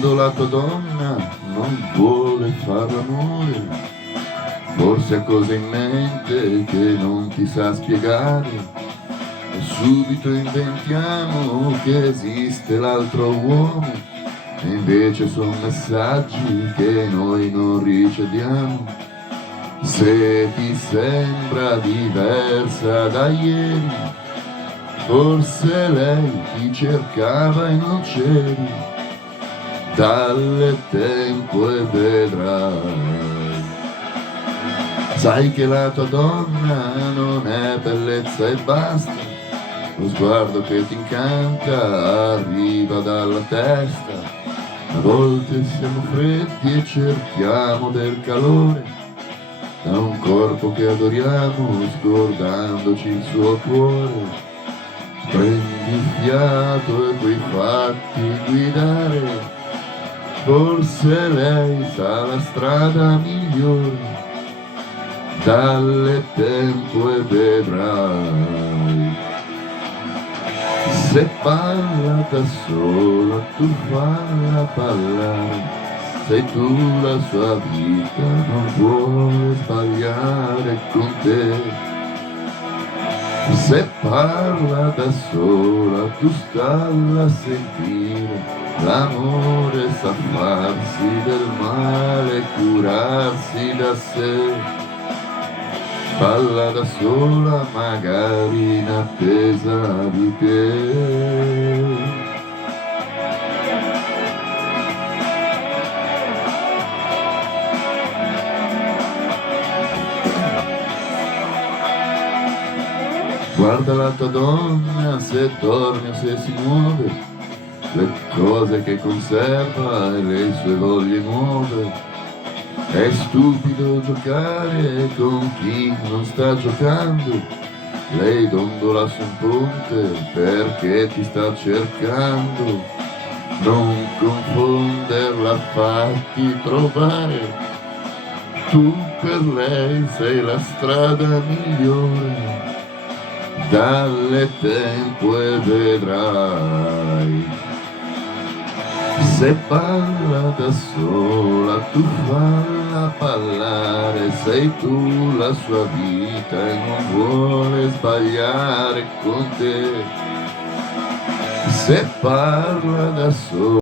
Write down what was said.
Quando la tua donna non vuole far l'amore, forse ha cose in mente che non ti sa spiegare, e subito inventiamo che esiste l'altro uomo, e invece sono messaggi che noi non riceviamo. Se ti sembra diversa da ieri, forse lei ti cercava e non c'eri, dalle tempo e vedrai. Sai che la tua donna non è bellezza e basta, lo sguardo che ti incanta arriva dalla testa. A volte siamo freddi e cerchiamo del calore da un corpo che adoriamo, scordandoci il suo cuore. Prendi fiato e puoi fatti guidare, forse lei sa la strada migliore, dalle tempo e vedrai. Se parla da sola tu falla parlare, sei tu la sua vita, non vuole sbagliare con te. Se parla da sola tu stalla a sentire, l'amore sa farsi del male, curarsi da sé. Parla da sola magari in attesa di te. Guarda la tua donna se dorme o se si muove, le cose che conserva e le sue voglie nuove. È stupido giocare con chi non sta giocando, lei dondola su un ponte perché ti sta cercando. Non confonderla, fatti trovare, tu per lei sei la strada migliore, dalle tempo e vedrai. Se parla da sola tu falla parlare, sei tu la sua vita e non vuole sbagliare con te. Se parla da sola